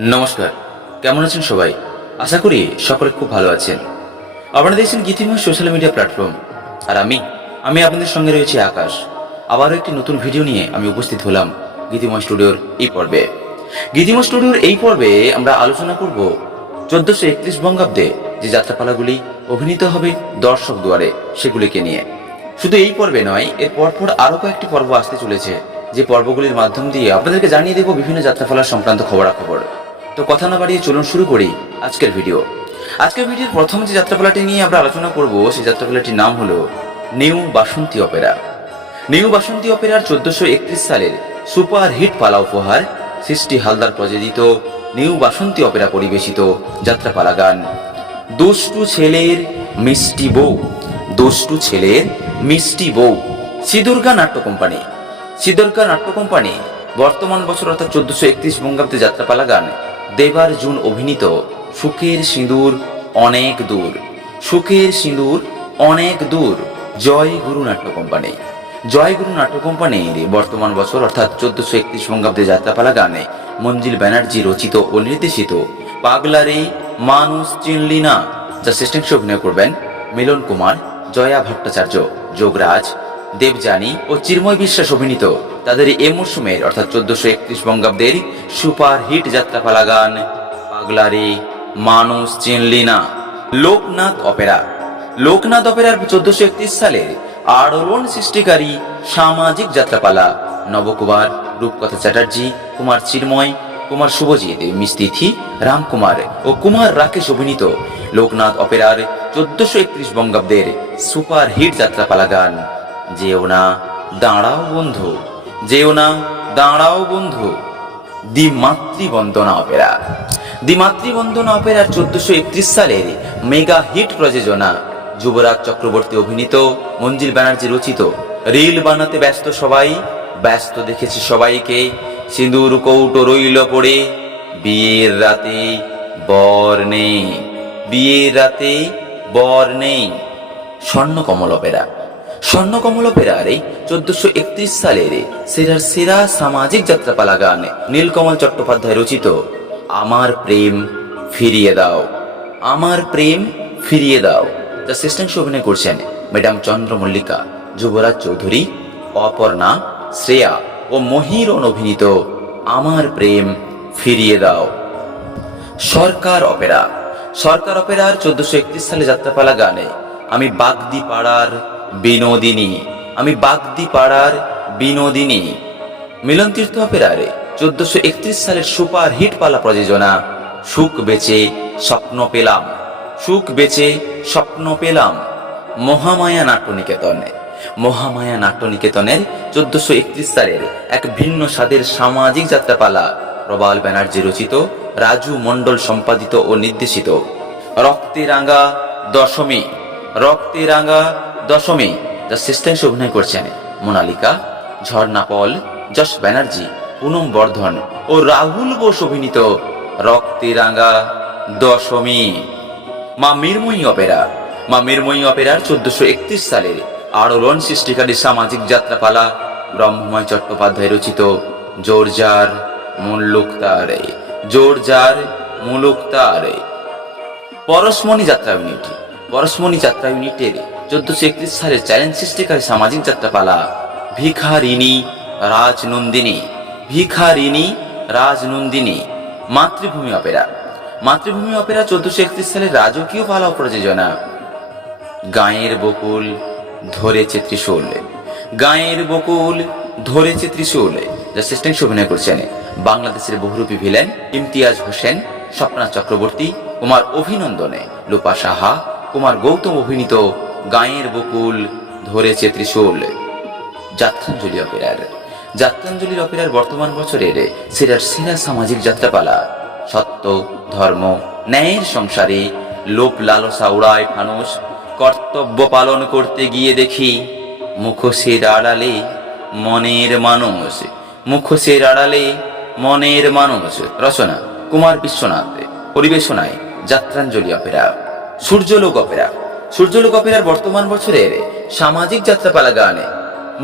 নমস্কার, কেমন আছেন সবাই? আশা করি সকলে খুব ভালো আছেন। আপনারা দেখছেন গীতিময় সোশ্যাল মিডিয়া প্ল্যাটফর্ম, আর আমি আপনাদের সঙ্গে রয়েছি আকাশ। আবারও একটি নতুন ভিডিও নিয়ে আমি উপস্থিত হলাম গীতিময় স্টুডিওর এই পর্বে। গীতিময় স্টুডিওর এই পর্বে আমরা আলোচনা করব 1431 বঙ্গাব্দে যে যাত্রাপালাগুলি অভিনীত হবে দর্শক দুয়ারে, সেগুলিকে নিয়ে। শুধু এই পর্বে নয়, এর পরপর আরো কয়েকটি পর্ব আসতে চলেছে, যে পর্বগুলির মাধ্যম দিয়ে আপনাদেরকে জানিয়ে দেব বিভিন্ন যাত্রাপালা সংক্রান্ত খবরাখবর। তো কথা না বাড়িয়ে চলুন শুরু করি আজকের ভিডিও। আজকের ভিডিওর প্রথম যে যাত্রাপালাটি নিয়ে আমরা আলোচনা করব, সেই যাত্রাপালাটির নাম হলো নিউ বাসন্তী অপেরা। নিউ বাসন্তী অপেরার 1431 সালের সুপার হিট পালা উপহার সৃষ্টি হালদার প্রযোজিত নিউ বাসন্তী অপেরা পরিবেশিত যাত্রাপালা গান দুষ্টু ছেলের মিষ্টি বউ। দুষ্টু ছেলের মিষ্টি বউ শ্রীদুর্গা নাট্য কোম্পানি। শ্রীদুর্গা নাট্য কোম্পানি বর্তমান বছর অর্থাৎ 1431 বঙ্গাব্দে যাত্রাপালা গান দেবার জুন অভিনীত সুখের সিঁদুর অনেক দূর। সুখের সিঁদুর অনেক দূর জয় গুরু নাট্য কোম্পানি। জয় গুরু নাট্য কোম্পানির বর্তমান বছর অর্থাৎ 1431 বঙ্গাব্দে যাত্রাপালা গানে মঞ্জিল ব্যানার্জি রচিত ও নির্দেশিত পাগলারে মানুষ চিনলি না, যা শ্রেষ্ঠ অভিনয় করবেন মিলন কুমার, জয়া ভট্টাচার্য, যোগরাজ, দেবযানী ও চিন্ময় বিশ্বাস অভিনীত তাদের এ মরশুমের অর্থাৎ 1431 বঙ্গাব্দের সুপার হিট যাত্রাপালা গান পাগলারে মানুষ চিনলি না। লোকনাথ অপেরা। লোকনাথ অপেরার 1431 সালের আলোড়ন সৃষ্টিকারী সামাজিক যাত্রাপালা নবকুমার, রূপকথা চ্যাটার্জি, কুমার চিন্ময়, কুমার শুভজিৎ, মিস তিথি, রামকুমার ও কুমার রাকেশ অভিনীত লোকনাথ অপেরার 1431 বঙ্গাব্দের সুপার হিট যাত্রাপালা গান যেও না দাঁড়াও বন্ধু, যেও না দাঁড়াও বন্ধু। দি মাতৃবন্দনা অপেরা। দি মাতৃবন্দনা অপেরার 1431 সালের মেগা হিট প্রযোজনা যুবরাজ চক্রবর্তী অভিনীত, মঞ্জিল ব্যানার্জি রচিত রিল বানাতে ব্যস্ত সবাই, ব্যস্ত দেখেছি সবাইকে, সিঁদুর কৌটো রইল পড়ে, বিয়ের রাতে বর নেই, বিয়ের রাতে বর নেই। স্বর্ণকমল অপেরা। স্বর্ণকমল অপেরার এই 1431 সালের সেরার সেরা সামাজিক যাত্রাপালা গান নীলকমল চট্টোপাধ্যায় রচিত আমার প্রেম ফিরিয়ে দাও। আমার প্রেম ফিরিয়ে দাও, যা শ্রেষ্ঠ অভিনয় করছেন ম্যাডাম চন্দ্রমল্লিকা, যুবরাজ চৌধুরী, অপর্ণা, শ্রেয়া ও মহিরন অভিনীত আমার প্রেম ফিরিয়ে দাও। সরকার অপেরা। সরকার অপেরার 1431 সালে যাত্রাপালা গানে আমি বাগদি পাড়ার বিনোদিনী, আমি বাগদি পাড়ার বিনোদিনী। মিলন তীর্থ অপেরার 1431 সালের সুপার হিট পালা প্রযোজনা সুখ বেচে স্বপ্ন পেলাম। সুখ বেচে স্বপ্ন পেলাম মহামায়া নাট্যনিকেতন। মহামায়া নাট্যনিকেতনের 1431 সালের এক ভিন্ন স্বাদের সামাজিক যাত্রাপালা প্রবাল ব্যানার্জি রচিত, রাজু মণ্ডল সম্পাদিত ও নির্দেশিত রক্তে রাঙা দশমী। রক্তে রাঙা দশমী, যা শ্রেষ্ঠ অভিনয় করছেন মোনালিকা, ঝর্ণা পল, যশ ব্যানার্জি, পুনম বর্ধন ও রাহুল বোস অভিনীত রক্তে রাঙা দশমী। মা মৃন্ময়ী অপেরা। মা মৃন্ময়ী অপেরার 1431 সালের আলোড়ন সৃষ্টিকারী সামাজিক যাত্রাপালা ব্রহ্মময় চট্টোপাধ্যায় রচিত জোরজার মুলুকতারে। জোরজার মুলুকতারে। পরশমণি যাত্রা ইউনিট। পরশমণি যাত্রা ইউনিটের 1431 সালের চ্যালেঞ্জ সৃষ্টিকারী সামাজিক যাত্রাপালা ভিখারিণী রাজনন্দিনী। ভিখারিণী রাজনন্দিনী। মাতৃভূমি অপেরা। মাতৃভূমি অপেরা 1431 সালের রাজকীয় পালা প্রযোজনা গায়ের বকুল ধরেছে ত্রিশূল। গায়ের বকুল ধরেছে ত্রিশূল, যা শ্রেষ্ঠ অভিনয় করছেন বাংলাদেশের বহুরূপী ভিলেন ইমতিয়াজ হোসেন, স্বপ্না চক্রবর্তী, কুমার অভিনন্দনে, লুপা সাহা, কুমার গৌতম অভিনীত গায়ের বকুল ধরেছে ত্রিশূল। যাত্রাঞ্জলি অপেরার। যাত্রাঞ্জলির অপেরার বর্তমান বছরের সেরার সেরা সামাজিক যাত্রাপালা সত্য, ধর্ম, ন্যায়ের সংসারে লোভ লালসা উড়ায় ফানুষ, কর্তব্য পালন করতে গিয়ে দেখি মুখোশের আড়ালে মনের মানুষ। মুখোশের আড়ালে মনের মানুষ। রচনা কুমার বিশ্বনাথ, পরিবেশনায় যাত্রাঞ্জলি অপেরা। সূর্যলোক অপেরা। সূর্যলোক অপেরার বর্তমান বছরের সামাজিক যাত্রাপালা গানে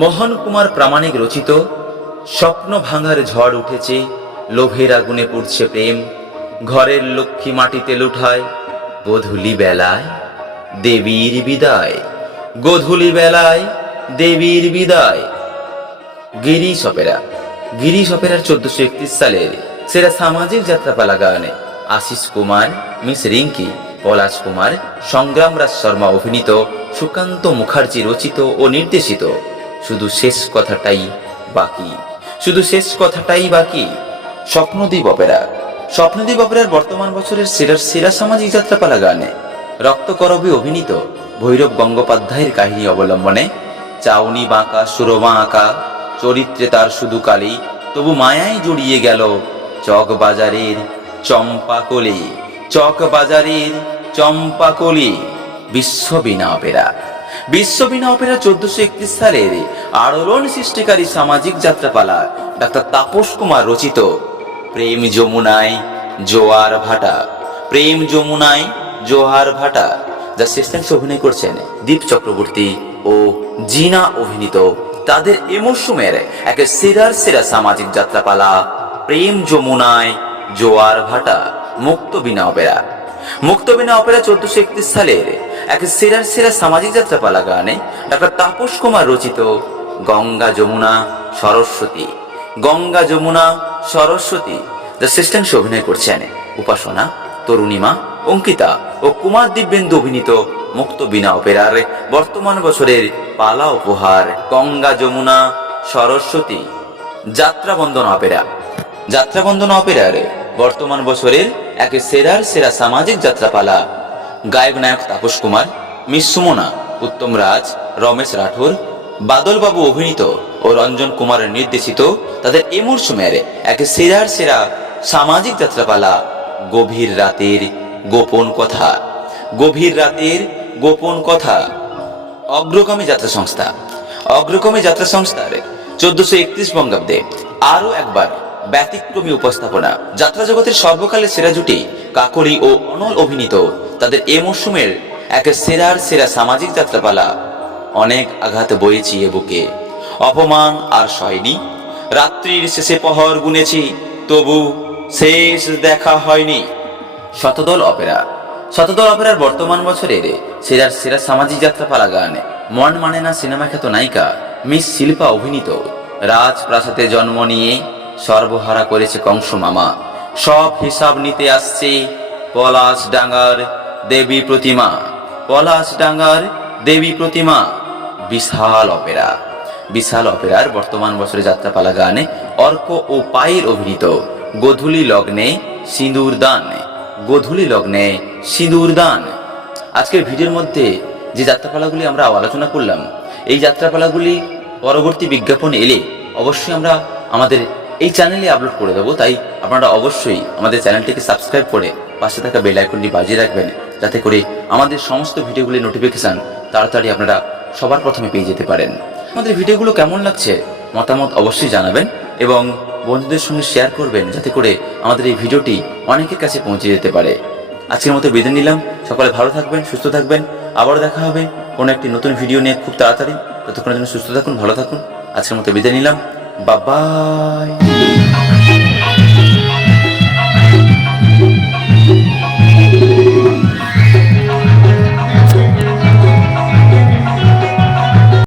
মোহন কুমার প্রামাণিক রচিত স্বপ্ন ভাঙার ঝড় উঠেছে, লোভের আগুনে পুড়ছে প্রেম, ঘরের লক্ষ্মী মাটিতে লুঠায়, গোধূলি বেলায় দেবীর বিদায়, গোধূলি বেলায় দেবীর বিদায়। গিরিশ অপেরা। গিরিশ অপেরার 1431 সালের সেরা সামাজিক যাত্রাপালা গানে আশিস কুমার, মিস রিঙ্কি, পলাশ কুমার, সংগ্রাম রাজ শর্মা অভিনীত, সুকান্ত মুখার্জি রচিত ও নির্দেশিত শুধু শেষ কথাটাই বাকি, শুধু শেষ কথাটাই বাকি। স্বপ্নদ্বীপ অপেরা। স্বপ্নদ্বীপ অপেরার বর্তমান বছরের সেরা সামাজিক যাত্রাপালা গানে রক্তকরবী অভিনীত ভৈরব গঙ্গোপাধ্যায়ের কাহিনী অবলম্বনে চাউনি বাঁকা সুরমা আঁকা, চরিত্রে তার শুধু কালি, তবু মায়ায় জড়িয়ে গেল চকবাজারের চম্পাকলি, চকবাজারের চম্পাকলি। বিশ্ববীণা অপেরা। বিশ্ববীণা অপেরা 1431 সালের আলোড়ন সৃষ্টিকারী সামাজিক যাত্রাপালা ডাক্তার তাপস কুমার রচিত প্রেম যমুনায় জোয়ার ভাটা, প্রেম যমুনায় জোয়ার ভাটা, যা শেষাংশে অভিনয় করছেন দীপ চক্রবর্তী ও জিনা অভিনীত তাদের এ মরশুমের এক সেরা সামাজিক যাত্রাপালা প্রেম যমুনায় জোয়ার ভাটা। মুক্তবীণা অপেরা। মুক্তবীণা অপেরা 1431 সালের এক সেরা সামাজিক যাত্রাপালা গানে ডাক্তার তাপস কুমার রচিত গঙ্গা যমুনা সরস্বতী, গঙ্গা যমুনা সরস্বতী, যা শ্রেষ্ঠাংশে অভিনয় করছেন উপাসনা, তরুণীমা, অঙ্কিতা ও কুমার দিব্যেন্দু অভিনীত মুক্তবীণা অপেরার বর্তমান বছরের পালা উপহার গঙ্গা যমুনা সরস্বতী। যাত্রাবন্দনা অপেরা। যাত্রাবন্দনা অপেরার বর্তমান বছরের এক সেরা সামাজিক যাত্রাপালা গায়ক নায়ক তাপস কুমার, মিস সুমনা, উত্তম রাজ, রমেশ রাঠোর, বাদল বাবু অভিনীত ও রঞ্জন কুমারের নির্দেশিত তাদের এ মরশুমের এক সেরা সামাজিক যাত্রাপালা গভীর রাতের গোপন কথা, গভীর রাতের গোপন কথা। অগ্রগামী যাত্রা সংস্থা। অগ্রগামী যাত্রা সংস্থার 1431 বঙ্গাব্দে আরো একবার ব্যতিক্রমী উপস্থাপনা যাত্রা জগতের সর্বকালের সেরা জুটি কাকলি ও অনল অভিনীত তাদের এ মরশুমের এক সেরা সামাজিক যাত্রাপালা অনেক আঘাত বয়েছি এ বুকে, অপমান আর সয়নি, রাত্রির শেষে পহর গুনেছি তবু শেষ দেখা হয়নি। শতদল অপেরা। শতদল অপেরার বর্তমান বছরের সেরা সামাজিক যাত্রাপালা গান মন মানে না সিনেমা খ্যাত নায়িকা মিস শিল্পা অভিনীত রাজপ্রাসাদে জন্ম নিয়ে সর্বহারা করেছে কংস মামা, সব হিসাব নিতে আসছে পলাশ ডাঙ্গার দেবী প্রতিমা, পলাশ ডাঙ্গার দেবী প্রতিমা। বিশাল অপেরা। বিশাল অপেরার বর্তমান বছরের যাত্রাপালা গানে অর্ক ও পায়ের অভিনীত গোধূলি লগ্নে সিঁদুর দান, গোধূলি লগ্নে সিঁদুর দান। আজকের ভিডিওর মধ্যে যে যাত্রাপালাগুলি আমরা আলোচনা করলাম, এই যাত্রাপালাগুলি পরবর্তী বিজ্ঞাপন এলে অবশ্যই আমরা আমাদের এই চ্যানেলে আপলোড করে দেবো। তাই আপনারা অবশ্যই আমাদের চ্যানেলটিকে সাবস্ক্রাইব করে পাশে থাকা বেল আইকনটি বাজিয়ে রাখবেন, যাতে করে আমাদের সমস্ত ভিডিওগুলির নোটিফিকেশন তাড়াতাড়ি আপনারা সবার প্রথমে পেয়ে যেতে পারেন। আমাদের ভিডিওগুলো কেমন লাগছে মতামত অবশ্যই জানাবেন এবং বন্ধুদের সঙ্গে শেয়ার করবেন, যাতে করে আমাদের এই ভিডিওটি অনেকের কাছে পৌঁছে যেতে পারে। আজকের মতো বিদায় নিলাম। সকলে ভালো থাকবেন, সুস্থ থাকবেন। আবারও দেখা হবে কোনো একটি নতুন ভিডিও নিয়ে খুব তাড়াতাড়ি। ততক্ষণের জন্য সুস্থ থাকুন, ভালো থাকুন। আজকের মতো বিদায় নিলাম। Bye bye.